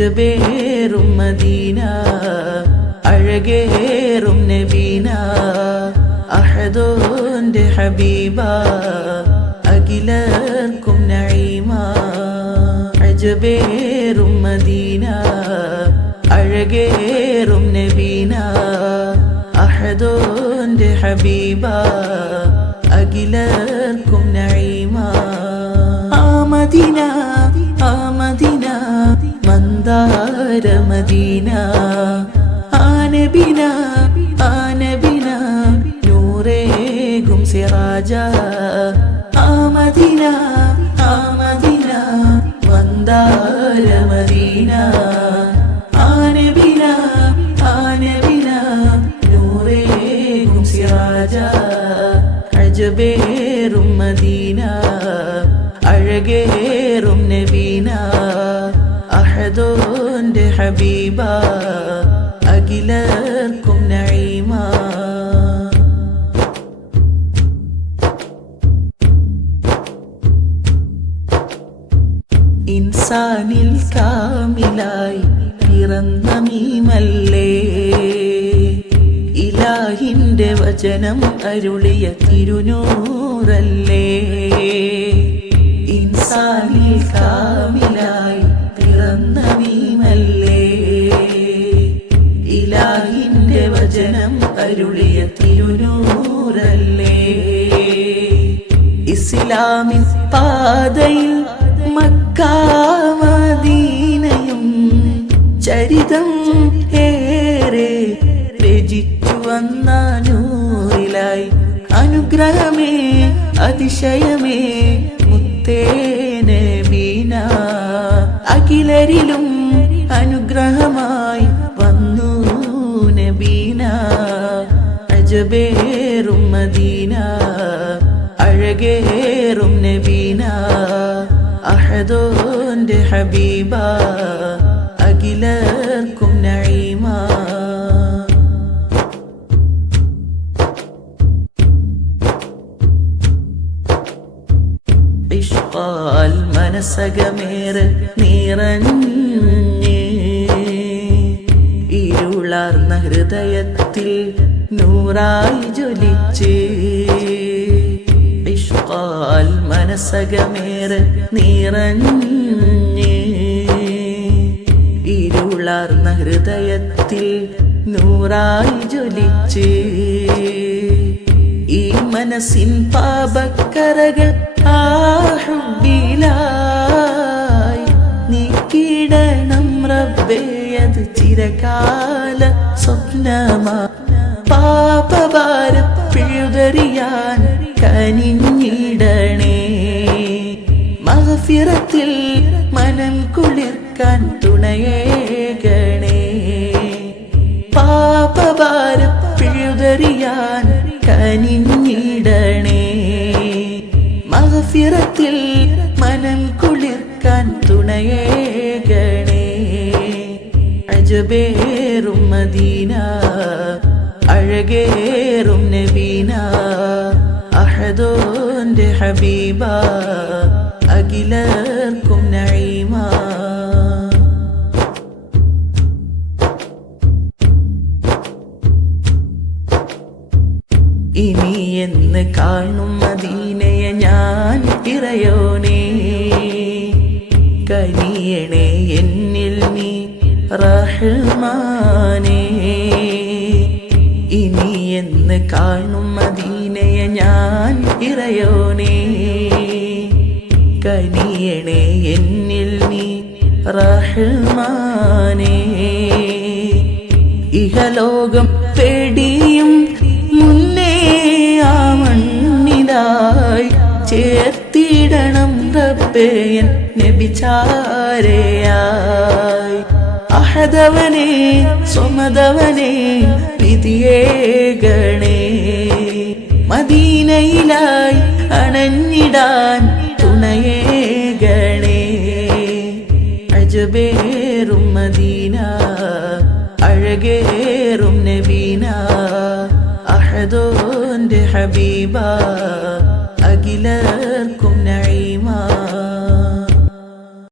അജബേറും Medina അഴകേറും നബീന അഹദോന്റെ ഹബീബ അഖിലർക്കും നഈമ അജബേറും മദീന അഴകേറും നബീന അഹദോന്റെ ഹബീബ അഖിലർക്കും നഈമ മദീന മദീന മന്ദാര മദീന നബിന നബിന നൂറേകും സിറാജ മദീന മദീന മന്ദാര മദീന നബിന നബിന നൂറേകും സിറാജ അജബേറും മദീന അഴകേറും നബീന അഹദോന്റെ ഹബീബ അഖിലർക്കും നഈമ ഇൻസാനിൽ കാമിലായി പിറന്ന മീമല്ലേ ഇലാഹിന്റെ വചനം അരുളിയ തിരുനൂറല്ലേ ഇൻസാനിൽ കാമിലായി പിറന്ന മീമല്ലേ ഇലാഹിന്റെ വചനം അരുളിയ തിരുനൂറല്ലേ ഇസ്ലാമിൻ പാതയിൽ മക്ക മദീനയും ചരിതം ഏറെ രചിച്ചു വന്ന നൂറിലായി അനുഗ്രഹമേ അതിശയമേ മുത്തേ നബീന അഖിലരിലും അനുഗ്രഹമായി വന്നു നബീന അജബേറും മദീന അഴകേറും നബീന അഹദോന്റെ ഹബീബ അഖിലർക്കും നഈമ ഇഷ്ഖാൽ മനസകമേറെ നിറഞ്ഞ് ഇരുളാർന്ന ഹൃദയത്തിൽ നൂറായി ജ്വലിച്ച് ഇഷ്ഖാൽ മനസകമേറെ നിറഞ്ഞ് ഇരുളാർന്ന ഹൃദയത്തിൽ നൂറായി ജ്വലിച്ച് ഈ മനസ്സിൻ പാപക്കറകൾ ഹുബ്ബിലായി നീക്കിടണം റബ്ബേ അത് ചിരകാല സ്വപ്നമാ പാപഭാരം പിഴുതെറിയാൻ കനിഞ്ഞിടണേ മഗ്ഫിറത്തിൽ മനം കുളിർക്കാൻ തുണയേകണേ പാപഭാരം പിഴുതെറിയാൻ കനിഞ്ഞിടണേ മഗ്ഫിറത്തിൽ മനം കുളിർക്കാൻ തുണയേകണേ അജബേറും മദീന അഴകേറും നബീന അഹദോന്റെ ഹബീബ അഖിലർക്കും നഈമ ഇനി എന്ന് കാണും മദീനയെ ഞാൻ ഇറയോനേ കനിയണേ എന്നിൽ നീ റഹ്മാനേ ഇനി എന്ന് കാണും മദീനയെ ഞാൻ ഇറയോനേ കനിയണേ എന്നിൽ നീ റഹ്മാനേ ഇഹലോകം പേടിയും മുന്നേ ആ മണ്ണിലായി ചേർത്തിടണം റബ്ബേയൻ നബിചാരയായി അഹദവനേ സ്വമദവനേ വിധിയേകണേ മദീനയിലായി അണഞ്ഞിടാൻ തുണയേകണേ അജബേറും മദീന അഴകേറും നബീന അഹദോന്റെ ഹബീബ